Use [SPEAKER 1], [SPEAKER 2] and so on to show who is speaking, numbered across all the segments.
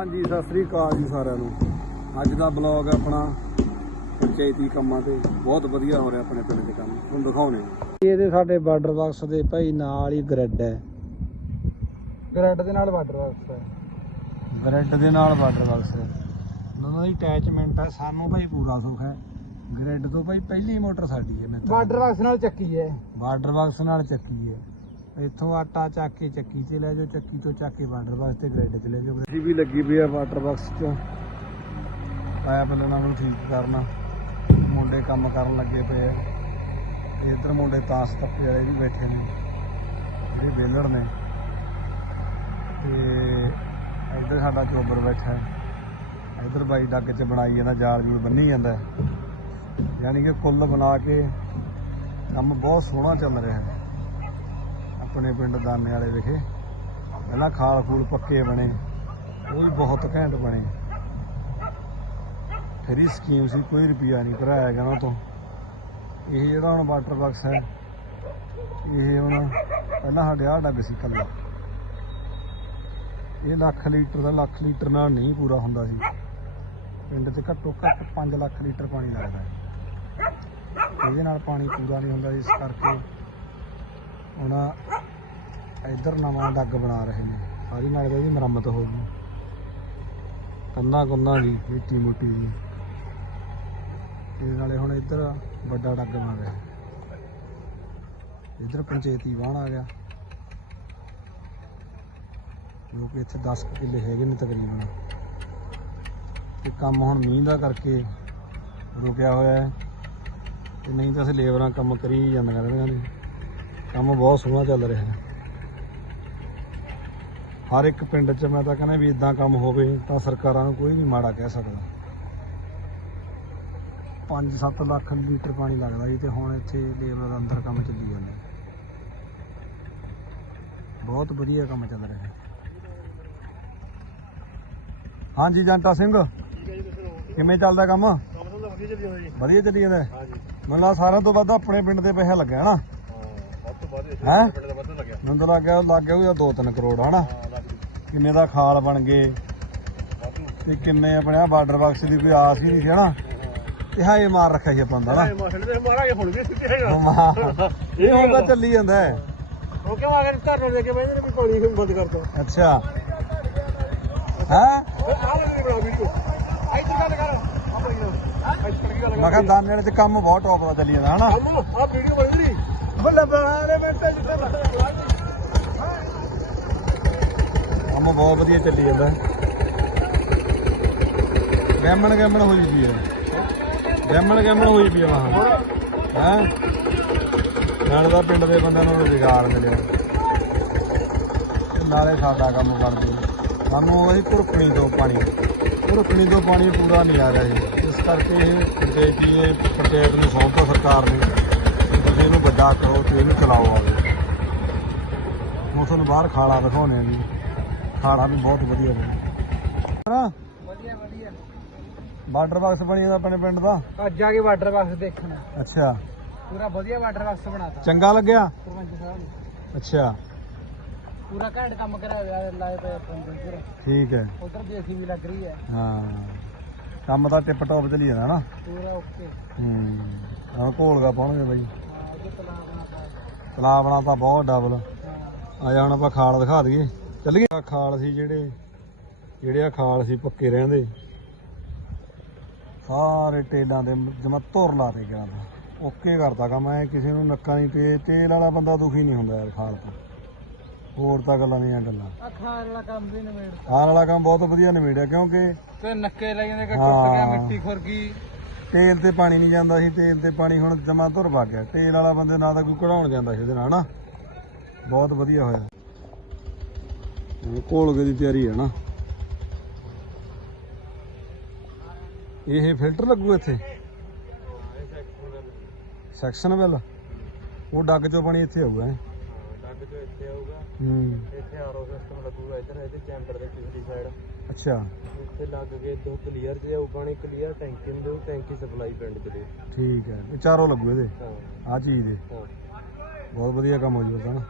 [SPEAKER 1] ਹਾਂਜੀ ਸਤਿ ਸ੍ਰੀ ਅਕਾਲ ਜੀ ਸਾਰਿਆਂ ਨੂੰ। ਅੱਜ ਦਾ ਬਲੌਗ ਆਪਣਾ ਪੰਚਾਇਤੀ ਕੰਮਾਂ ਤੇ। ਬਹੁਤ ਵਧੀਆ ਹੋ ਰਿਹਾ ਆਪਣੇ ਪਿੰਡ ਦੇ ਕੰਮ। ਤੁਹਾਨੂੰ ਦਿਖਾਉਣੇ ਇਹਦੇ ਸਾਡੇ ਬਾਰਡਰ ਬਾਕਸ ਦੇ ਭਾਈ ਨਾਲ ਹੀ ਗ੍ਰਿਡ ਹੈ।
[SPEAKER 2] ਗ੍ਰੈਡ ਦੇ ਨਾਲ ਵਾਟਰ ਬਾਕਸ ਹੈ।
[SPEAKER 1] ਗ੍ਰਿਡ ਦੇ ਨਾਲ ਬਾਰਡਰ ਬਾਕਸ ਹੈ। ਉਹਨਾਂ ਦੀ ਅਟੈਚਮੈਂਟ ਹੈ ਸਾਨੂੰ ਭਾਈ ਪੂਰਾ ਸੁੱਖ ਹੈ। ਗ੍ਰਿਡ ਤੋਂ ਭਾਈ ਪਹਿਲੀ ਮੋਟਰ ਸਾਡੀ ਹੈ ਮੈਂ
[SPEAKER 2] ਵਾਟਰ ਬਾਕਸ ਨਾਲ ਚੱਕੀ ਹੈ।
[SPEAKER 1] ਬਾਰਡਰ ਬਾਕਸ ਨਾਲ ਚੱਕੀ ਹੈ। ਇੱਥੋਂ ਆਟਾ ਚੱਕ ਕੇ ਚੱਕੀ 'ਚ ਲੈ ਜਾਓ, ਚੱਕੀ ਤੋਂ ਚੱਕ ਕੇ ਵਾਟਰ ਬਾਕਸ ਤੇ ਗ੍ਰਿਡ 'ਚ ਲੈ ਜਾਓ ਜੀ ਵੀ ਲੱਗੀ ਪਈ ਆ ਵਾਟਰ ਬਾਕਸ 'ਚ। ਪਾਇਪ ਲੈਣਾ ਨੂੰ ਠੀਕ ਕਰਨਾ। ਮੁੰਡੇ ਕੰਮ ਕਰਨ ਲੱਗੇ ਪਏ ਆ। ਇੱਧਰ ਮੁੰਡੇ ਤਾਸ ਤੱਪੇ ਵਾਲੇ ਵੀ ਬੈਠੇ ਨੇ, ਜਿਹੜੇ ਬੇਲਰ ਨੇ। ਤੇ ਇੱਧਰ ਸਾਡਾ ਚੋਬਰ ਬੈਠਾ ਹੈ। ਇਧਰ ਬਾਈ ਡੱਗ 'ਚ ਬਣਾਈ ਜਾਂਦਾ, ਜਾਲ ਜੂਲ ਬੰਨੀ ਜਾਂਦਾ ਯਾਨੀ ਕਿ ਕੁੱਲ ਬਣਾ ਕੇ ਕੰਮ ਬਹੁਤ ਸੋਹਣਾ ਚੱਲ ਰਿਹਾ ਹੈ। ਆਪਣੇ ਪਿੰਡ ਦਾਨੇ ਵਾਲੇ ਵਿਖੇ। ਪਹਿਲਾਂ ਖਾਲ ਖੂਲ ਪੱਕੇ ਬਣੇ, ਉਹ ਵੀ ਬਹੁਤ ਘੈਂਟ ਬਣੇ। ਫਰੀ ਸਕੀਮ ਸੀ, ਕੋਈ ਰੁਪਿਆ ਨਹੀਂ ਭਰਾਇਆ ਗਿਆ ਉਹਨਾਂ ਤੋਂ। ਇਹ ਜਿਹੜਾ ਹੁਣ ਵਾਟਰ ਬਾਕਸ ਹੈ, ਇਹ ਹੁਣ ਪਹਿਲਾਂ ਸਾਡੇ ਆਹ ਡੱਗ ਸੀ ਕੱਲਾ ਇਹ ਲੱਖ ਲੀਟਰ ਦਾ ਲੱਖ ਲੀਟਰ ਨਾਲ ਨਹੀਂ ਪੂਰਾ ਹੁੰਦਾ ਸੀ। ਪਿੰਡ 'ਚ ਘੱਟੋ ਘੱਟ 5 ਲੱਖ ਲੀਟਰ ਪਾਣੀ ਲੱਗਦਾ ਹੈ ਇਹਦੇ ਨਾਲ ਪਾਣੀ ਪੂਰਾ ਨਹੀਂ ਹੁੰਦਾ, ਇਸ ਕਰਕੇ ਉਹਨਾਂ ਇੱਧਰ ਨਵਾਂ ਡੱਗ ਬਣਾ ਰਹੇ ਨੇ। ਸਾਰੀ ਲੱਗਦਾ ਇਹਦੀ ਮੁਰੰਮਤ ਹੋ ਗਈ। ਕੰਧਾਂ ਕੁੰਧਾਂ ਦੀ, ਮਿੱਟੀ ਮੋਟੀ ਦੀ। ਇਹ ਨਾਲੇ ਹੁਣ ਇੱਧਰ ਵੱਡਾ ਡੱਗ ਬਣ ਰਿਹਾ। ਇੱਧਰ ਪੰਚਾਇਤੀ ਬਾਣ ਆ ਗਿਆ। ਜੋ ਕਿ ਇੱਥੇ 10 ਕਿੱਲੇ ਹੈਗੇ ਨੇ ਤਕਰੀਬਨ। ਤੇ ਕੰਮ ਹੁਣ ਮੀਂਹ ਦਾ ਕਰਕੇ ਰੁਕਿਆ ਹੋਇਆ ਹੈ। ਤੇ ਨਹੀਂ ਤਾਂ ਅਸੀਂ ਲੇਬਰਾਂ ਕੰਮ ਕਰੀ ਹੀ ਜਾਂਦੀਆਂ ਰਹਿੰਦੀਆਂ ਨੇ। ਕੰਮ ਬਹੁਤ ਸੋਹਣਾ ਚੱਲ ਰਿਹਾ ਹੈ। ਹਰ ਇੱਕ ਪਿੰਡ 'ਚ ਮੈਂ ਤਾਂ ਕਹਿੰਦਾ ਵੀ ਇਦਾਂ ਕੰਮ ਹੋਵੇ ਤਾਂ ਸਰਕਾਰਾਂ ਨੂੰ ਕੋਈ ਨਹੀਂ ਮਾੜਾ ਕਹਿ ਸਕਦਾ। 5-7 ਲੱਖ ਲੀਟਰ ਪਾਣੀ ਲੱਗਦਾ ਜੀ ਤੇ ਹੁਣ ਇੱਥੇ ਲੇਬਰ ਦਾ ਅੰਦਰ ਕੰਮ ਚੱਲੀ ਜਾਂਦਾ। ਬਹੁਤ ਵਧੀਆ ਕੰਮ ਚੱਲ ਰਿਹਾ। ਹੈ ਹਾਂਜੀ ਜੰਟਾ ਸਿੰਘ। ਕਿਵੇਂ ਚੱਲਦਾ ਕੰਮ?
[SPEAKER 2] ਕੰਮ ਤਾਂ ਵਧੀਆ ਚੱਲੀ
[SPEAKER 1] ਜਾਂਦਾ। ਹੈ?
[SPEAKER 2] ਹਾਂਜੀ
[SPEAKER 1] ਮੈਨੂੰ ਲੱਗਦਾ ਸਾਰਿਆਂ ਤੋਂ ਵੱਧ ਆਪਣੇ ਪਿੰਡ ਦੇ ਪੈਸਾ ਲੱਗਿਆ ਹਨਾ।
[SPEAKER 2] ਵੱਧ ਤੋਂ ਵੱਧ
[SPEAKER 1] ਹੈਂ?
[SPEAKER 2] ਪਿੰਡ ਦਾ ਵੱਧ ਲੱਗਿਆ
[SPEAKER 1] ਮੈਨੂੰ ਲੱਗਿਆ ਲੱਗ ਗਿਆ ਉਹ 2-3 ਕਰੋੜ ਹਨਾ।
[SPEAKER 2] ਹਾਂ ਲੱਗ
[SPEAKER 1] ਕਿੰਨੇ ਦਾ ਖਾਲ ਬਣ ਗਏ ਤੇ ਕਿੰਨੇ ਆਪਣੇ ਆ ਬਾਰਡਰ ਬਾਕਸ ਦੀ ਕੋਈ ਆਸ ਹੀ ਨਹੀਂ ਸੀ ਹਨਾ? ਤੇ ਹਾਏ ਮਾਰ ਰੱਖਿਆ ਸੀ ਆਪਾਂ ਦਾ ਨਾ।
[SPEAKER 2] ਮਾਰਾਂਗੇ ਹੁਣ ਵੀ ਸਿੱਧੇ ਹੈਗਾ
[SPEAKER 1] ਇਹ ਹੁਣ ਤਾਂ ਚੱਲੀ ਜਾਂਦਾ ਹੈ।
[SPEAKER 2] ਉਹ ਕਿਉਂ ਆ ਗਏ? ਧਰਨੇ ਦੇ ਕੇ ਬੈਠੇ ਨੇ ਵੀ ਪਾਣੀ ਨੂੰ ਬੰਦ ਕਰ ਦੋ।
[SPEAKER 1] ਅੱਛਾ। ਹੈ?
[SPEAKER 2] ਤੂੰ। ਤੂੰ ਤੂੰ
[SPEAKER 1] ਮੈਂ ਕਿਹਾ ਦਾਨੇ ਵਾਲੇ ਚ ਕੰਮ ਬਹੁਤ ਟੌਪ ਦਾ ਚੱਲੀ ਜਾਂਦਾ ਹਨਾ?
[SPEAKER 2] ਕੰਮ? ਆ ਵੀਡੀਓ ਬਣ ਰਹੀ
[SPEAKER 1] ਬੱਲੇ ਬਣਾ ਮੈਂ ਤੇ ਜਿੱਤੇ ਕੰਮ ਬਹੁਤ ਵਧੀਆ ਚੱਲੀ ਜਾਂਦਾ। ਹੈ। ਗੈਮਣ ਗੈਮਣ ਹੋਈ ਵੀ ਹੈ ਗੈਮਣ ਗੈਮਣ ਹੋਈ ਵੀ ਹੈ। ਵਾਹ ਹੈ? ਨਾਲੇ ਦਾ ਪਿੰਡ ਦੇ ਬੰਦਿਆਂ ਨੂੰ ਰੁਜ਼ਗਾਰ ਮਿਲਿਆ। ਤੇ ਨਾਲੇ ਸਾਡਾ ਕੰਮ ਕਰਦੇ ਸਾਨੂੰ ਉਹੀ ਕੁਰਕਣੀ ਤੋਂ ਪਾਣੀ। ਕੁਰਕਣੀ ਤੋਂ ਪਾਣੀ ਪੂਰਾ ਨਹੀਂ ਆ ਰਿਹਾ ਜੀ। ਇਸ ਕਰਕੇ ਇਹ ਪੰਚਾਇਤੀ ਇਹ ਪੰਚਾਇਤ ਨੂੰ ਸੌਂਪੋ ਸਰਕਾਰ ਨੇ, ਤੁਸੀਂ ਇਹਨੂੰ ਵੱਡਾ ਕਰੋ ਤੇ ਇਹਨੂੰ ਚਲਾਓ ਆਵੇ ਹੁਣ ਬਾਹਰ ਖਾਲਾ ਦਿਖਾਉਣੇ ਆ ਜੀ। ਖਾਲਾ ਵੀ ਬਹੁਤ ਵਧੀਆ ਬਣੇ।
[SPEAKER 2] ਵਧੀਆ ਵਧੀਆ।
[SPEAKER 1] ਵਾਟਰ ਬਾਕਸ ਬਣੀ ਜਾਂਦਾ ਆਪਣੇ ਪਿੰਡ ਦਾ।
[SPEAKER 2] ਅੱਜ ਆ ਕੇ ਵਾਟਰ ਬਾਕਸ ਦੇਖਣਾ।
[SPEAKER 1] ਅੱਛਾ।
[SPEAKER 2] ਪੂਰਾ ਵਧੀਆ ਵਾਟਰ ਬਾਕਸ ਬਣਾਤਾ।
[SPEAKER 1] ਚੰਗਾ ਲੱਗਿਆ?
[SPEAKER 2] ਸਰਪੰਚ ਸਾਹਿਬ ਨੇ।
[SPEAKER 1] ਅੱਛਾ।
[SPEAKER 2] ਪੂਰਾ ਘੈਂਟ ਕੰਮ ਕਰਿਆ ਹੋਇਆ ਲਾਏ ਪਏ ਪੰਜ
[SPEAKER 1] ਠੀਕ ਹੈ।
[SPEAKER 2] ਉਧਰ ਜੇਸੀ ਵੀ ਲੱਗ ਰਹੀ ਹੈ।
[SPEAKER 1] ਹਾਂ। ਕੰਮ ਤਾਂ ਟਿਪ ਟੌਪ ਚੱਲੀ ਜਾਂਦਾ ਨਾ।
[SPEAKER 2] ਪੂਰਾ ਓਕੇ
[SPEAKER 1] ਹੂੰ। ਹੁਣ ਘੋਲਗਾ ਪਾਉਣਗੇ ਬਾਈ।
[SPEAKER 2] ਹਾਂ ਤਲਾਬ
[SPEAKER 1] ਬਣਾ ਤਾਂ ਬਹੁਤ ਡਬਲ
[SPEAKER 2] ਹਾਂ।
[SPEAKER 1] ਆ ਜਾ ਹੁਣ ਆਪਾਂ ਖਾਲ ਦਿਖਾ ਦਈਏ। ਚੱਲੀਏ ਆਹ ਖਾਲ ਸੀ ਜਿਹੜੇ ਜਿਹੜੇ ਆ ਖਾਲ ਸੀ ਪੱਕੇ ਰਹਿੰਦੇ। ਸਾਰੇ ਟੇਲਾਂ ਦੇ ਜਮਾ ਧੁਰ ਲਾ ਦੇ ਗਿਆ ਓਕੇ ਕਰਦਾ ਕੰਮ ਐ ਕਿਸੇ ਨੂੰ ਨੱਕਾ ਨਹੀਂ ਤੇ ਤੇਲ ਵਾਲਾ ਬੰਦਾ ਦੁਖੀ ਨਹੀਂ ਹੁੰਦਾ ਯਾਰ ਖਾਲ ਤੋਂ। ਹੋਰ ਤਾਂ ਗੱਲਾਂ ਨਹੀਂ ਆ ਗੱਲਾਂ।
[SPEAKER 2] ਆ ਖਾਰ ਵਾਲਾ ਕੰਮ ਵੀ ਨਵੇੜ
[SPEAKER 1] ਖਾਲ ਵਾਲਾ ਕੰਮ ਬਹੁਤ ਵਧੀਆ ਨਿਬੇੜਿਆ ਕਿਉਂਕਿ
[SPEAKER 2] ਤੇ ਨੱਕੇ ਲੈ ਜਾਂਦੇ ਕਿ। ਟੁੱਟ ਗਿਆ ਮਿੱਟੀ ਖੁਰ ਗਈ
[SPEAKER 1] ਤੇਲ ਤੇ ਪਾਣੀ ਨਹੀਂ ਜਾਂਦਾ ਸੀ ਤੇਲ ਤੇ ਪਾਣੀ ਹੁਣ ਜਮਾ ਧੁਰ ਵਗ ਗਿਆ। ਤੇਲ ਵਾਲਾ ਬੰਦੇ ਨਾ ਤਾਂ ਕੋਈ ਕਢਾਉਣ ਜਾਂਦਾ ਸੀ ਉਹਦੇ ਨਾਲ ਨਾ ਬਹੁਤ ਵਧੀਆ ਹੋਇਆ। ਘੋਲਗੇ ਦੀ ਤਿਆਰੀ ਹੈ ਨਾ। ਇਹ ਫਿਲਟਰ ਲੱਗੂ ਇੱਥੇ? Section well? ਉਹ ਡੱਗ ਚੋਂ ਪਾਣੀ ਇੱਥੇ ਆਊਗਾ ਹੈਂ?
[SPEAKER 2] ਡੱਗ ਜੋ ਇੱਥੇ ਆਊਗਾ।
[SPEAKER 1] ਹੂੰ।
[SPEAKER 2] ਇੱਥੇ ਆਰਓ ਸਿਸਟਮ ਲੱਗੂਗਾ ਇੱਧਰ ਇਹਦੇ ਚੈਂਬਰ ਦੇ ਪਿਛਲੀ ਸਾਈਡ
[SPEAKER 1] ਅੱਛਾ।
[SPEAKER 2] ਇੱਥੇ ਲੱਗ ਕੇ ਦੋ ਕਲੀਅਰ ਜੇ ਆਊ ਪਾਣੀ ਕਲੀਅਰ ਟੈਂਕੀ ਨੂੰ ਦਿਓ ਟੈਂਕੀ ਸਪਲਾਈ ਪਿੰਡ ਚ ਦੇ।
[SPEAKER 1] ਠੀਕ ਹੈ ਇਹ ਚਾਰੋਂ ਲੱਗੂ ਇਹਦੇ। ਆ ਚੀਜ਼ ਦੇ। ਬਹੁਤ ਵਧੀਆ ਕੰਮ ਹੋ ਜੂਗਾ ਤਾਂ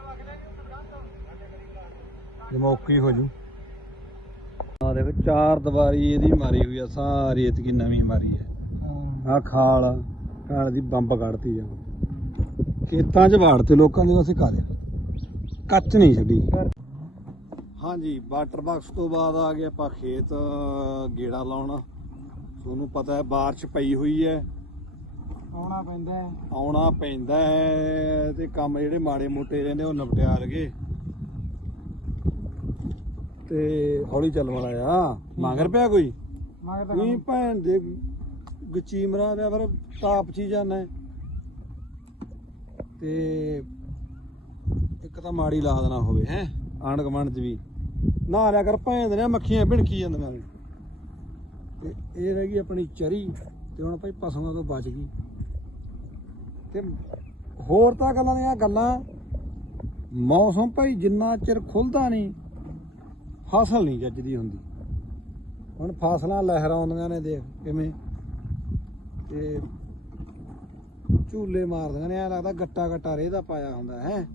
[SPEAKER 1] ਜੇ ਮੌਕੀ ਹੋ ਜੂ ਆ ਦੇਖੋ ਚਾਰ ਦੀਵਾਰੀ ਇਹਦੀ ਮਾਰੀ ਹੋਈ ਆ ਸਾਰੀ ਇਤਕੀ ਨਵੀਂ ਮਾਰੀ ਹਾਂ ਆ ਖਾਲ ਖਾਲ ਦੀ ਬੰਬ ਕੱਢਤੀ ਜਾਂ ਖੇਤਾਂ 'ਚ ਵਾੜਤੇ ਲੋਕਾਂ ਦੇ ਵਸੇ ਕਾਰੇ ਕੱਚ ਨਹੀਂ ਛੱਡੀ। ਹਾਂਜੀ ਵਾਟਰ ਬਾਕਸ ਤੋਂ ਬਾਅਦ ਆ ਗਏ ਆਪਾਂ ਖੇਤ ਗੇੜਾ ਲਾਉਣ। ਤੁਹਾਨੂੰ ਪਤਾ ਹੈ ਬਾਰਿਸ਼ ਪਈ ਹੋਈ ਹੈ।
[SPEAKER 2] ਆਉਣਾ ਪੈਂਦਾ ਹੈ।
[SPEAKER 1] ਆਉਣਾ ਪੈਂਦਾ ਹੈ ਤੇ ਕੰਮ ਜਿਹੜੇ ਮਾੜੇ ਮੋਟੇ ਰਹਿੰਦੇ ਉਹ ਨਿਪਟਿਆ ਲਗੇ ਤੇ ਹੌਲੀ ਚੱਲਣ ਵਾਲਾ ਆ ਮੰਗਰ ਪਿਆ ਕੋਈ?
[SPEAKER 2] ਮਗਰ
[SPEAKER 1] ਨਹੀਂ ਭੈਣ ਦੇ ਗਚੀਮਰਾ ਦਾ ਫਿਰ ਤਾਪ ਚ ਹੈ। ਤੇ ਇੱਕ ਤਾਂ ਮਾੜੀ ਲਾਦ ਨਾ ਹੋਵੇ ਹੈ? ਆਂਢ ਗੁਆਂਢ ਚ ਵੀ। ਨਾ ਲਿਆ ਕਰ ਭੈਣ ਦੇ ਨਾ ਮੱਖੀਆਂ ਭਿਣਕੀ ਜਾਂਦੀਆਂ ਨੇ। ਤੇ ਇਹ ਰਹਿ ਗਈ ਆਪਣੀ ਚਰੀ ਤੇ ਹੁਣ ਭਾਈ ਪਸ਼ੂਆਂ ਤੋਂ ਬਚ ਗਈ। ਤੇ ਹੋਰ ਤਾਂ ਗੱਲਾਂ ਦੀਆਂ ਗੱਲਾਂ। ਮੌਸਮ ਭਾਈ ਜਿੰਨਾ ਚਿਰ ਖੁੱਲਦਾ ਨਹੀਂ ਫਸਲ ਨਹੀਂ ਜੱਜਦੀ ਹੁੰਦੀ। ਹੁਣ ਫਸਲਾਂ ਲਹਿਰਾਂ ਆਉਂਦੀਆਂ ਨੇ ਦੇਖ ਕਿਵੇਂ। ਤੇ ਝੂਲੇ ਮਾਰਦੀਆਂ ਨੇ ਐ ਲੱਗਦਾ ਗੱਟਾ ਗੱਟਾ ਰੇਹ ਦਾ ਪਾਇਆ ਹੁੰਦਾ ਹੈ।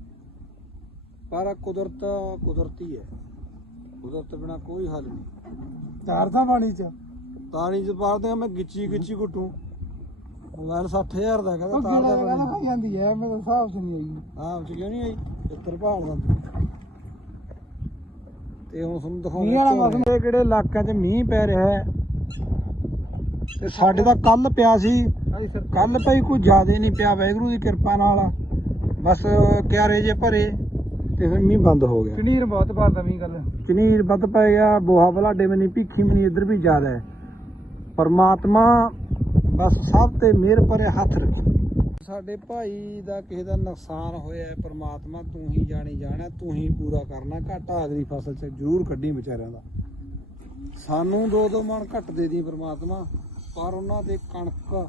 [SPEAKER 1] ਪਰ ਕੁਦਰਤ ਕੁਦਰਤੀ ਹੈ। ਕੁਦਰਤ ਬਿਨਾ ਕੋਈ ਹੱਲ ਨਹੀਂ।
[SPEAKER 2] ਚਾਰਦਾ ਪਾਣੀ ਚ।
[SPEAKER 1] ਤਾਣੀ ਚ ਪਾਰਦੇ ਮੈਂ ਗਿੱਚੀ ਗਿੱਚੀ ਕੁੱਟੂ। ਮੋਬਾਈਲ 60000 ਦਾ ਕਹਿੰਦਾ
[SPEAKER 2] ਉਹ
[SPEAKER 1] ਤਾਰ
[SPEAKER 2] ਕਿਹੜਾ
[SPEAKER 1] ਦਾ
[SPEAKER 2] ਕਹਿੰਦਾ ਭਾਈ ਜਾਂਦੀ ਹੈ ਮੇਰੇ ਹਿਸਾਬ ਚ ਨਹੀਂ ਆਈ।
[SPEAKER 1] ਆਪ ਚ ਕਿਉਂ ਨਹੀਂ ਆਈ? ਚਿੱਤਰ ਭਾਲ ਦਾ ਤੇ ਹੁਣ ਤੁਹਾਨੂੰ ਦਿਖਾਉਂਦੇ
[SPEAKER 2] ਮੀਂਹ ਵਾਲਾ
[SPEAKER 1] ਝੋਨੇ ਦੇ ਕਿਹੜੇ ਇਲਾਕਿਆਂ 'ਚ ਮੀਂਹ ਪੈ ਰਿਹਾ ਹੈ? ਤੇ ਸਾਡੇ ਤਾਂ ਕੱਲ ਪਿਆ ਸੀ। ਕੱਲ ਭਾਈ ਕੋਈ ਜ਼ਿਆਦੇ ਨਹੀਂ ਪਿਆ। ਵੈਗਰੂ ਦੀ ਕਿਰਪਾ ਨਾਲ। ਬਸ ਕਿਆਰੇ ਜੇ ਭਰੇ ਤੇ ਫਿਰ ਮੀਂਹ ਬੰਦ ਹੋ ਗਿਆ।
[SPEAKER 2] ਕਨੀਰ ਬਹੁਤ ਪਾਉਂਦਾ ਮੀਂਹ ਗੱਲ
[SPEAKER 1] ਚਨੀਰ ਵੱਧ ਪੈ ਗਿਆ। ਬੋਹਾ ਬਲਾਡੇ ਮਨੀ ਭੀਖੀ ਮਨੀ ਇੱਧਰ ਵੀ ਜ਼ਿਆਦਾ ਹੈ। ਪਰਮਾਤਮਾ ਬਸ ਸਭ ਤੇ ਮਿਹਰ ਭਰੇ ਹੱਥ ਰੱਖੇ। ਸਾਡੇ ਭਾਈ ਦਾ ਕਿਸੇ ਦਾ ਨੁਕਸਾਨ ਹੋਇਆ ਹੈ, ਪਰਮਾਤਮਾ ਤੂੰ ਹੀ ਜਾਣੀ ਜਾਣਾ, ਤੂੰ ਹੀ ਪੂਰਾ ਕਰਨਾ, ਘਾਟਾ ਅਗਲੀ ਫਸਲ 'ਚ ਜ਼ਰੂਰ ਕੱਢੀ ਵਿਚਾਰਿਆਂ ਦਾ। ਸਾਨੂੰ ਦੋ ਦੋ ਮਣ ਘੱਟ ਦੇ ਦੀ ਪਰਮਾਤਮਾ, ਪਰ ਉਹਨਾਂ ਦੇ ਕਣਕ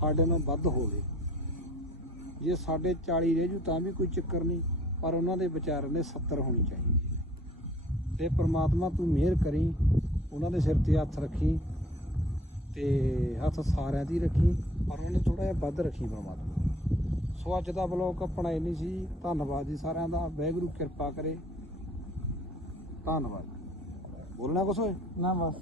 [SPEAKER 1] ਸਾਡੇ ਨਾਲ ਵੱਧ ਹੋਵੇ। ਜੇ ਸਾਡੇ 40 ਰਹਿ ਜੂ ਤਾਂ ਵੀ ਕੋਈ ਚੱਕਰ ਨਹੀਂ, ਪਰ ਉਹਨਾਂ ਦੇ ਵਿਚਾਰ ਨੇ 70 ਹੋਣੀ ਚਾਹੀਦੀ ਤੇ ਪ੍ਰਮਾਤਮਾ ਤੂੰ ਮਿਹਰ ਕਰੀ, ਉਹਨਾਂ ਦੇ ਸਿਰ ਤੇ ਹੱਥ ਰੱਖੀ ਤੇ ਹੱਥ ਸਾਰਿਆਂ ਦੀ ਰੱਖੀ, ਪਰ ਉਹਨੇ ਥੋੜਾ ਜਿਹਾ ਵੱਧ ਰੱਖੀ ਪਰਮਾਤਮਾ ਸੋ ਅੱਜ ਦਾ ਬਲੌਗ ਆਪਣਾ ਇਹ ਨਹੀਂ ਸੀ। ਧੰਨਵਾਦ ਜੀ ਸਾਰਿਆਂ ਦਾ। ਵਾਹਿਗੁਰੂ ਕਿਰਪਾ ਕਰੇ। ਧੰਨਵਾਦ। ਬੋਲਣਾ ਕੁਛ ਹੋਏ?
[SPEAKER 2] ਨਾ ਬਸ।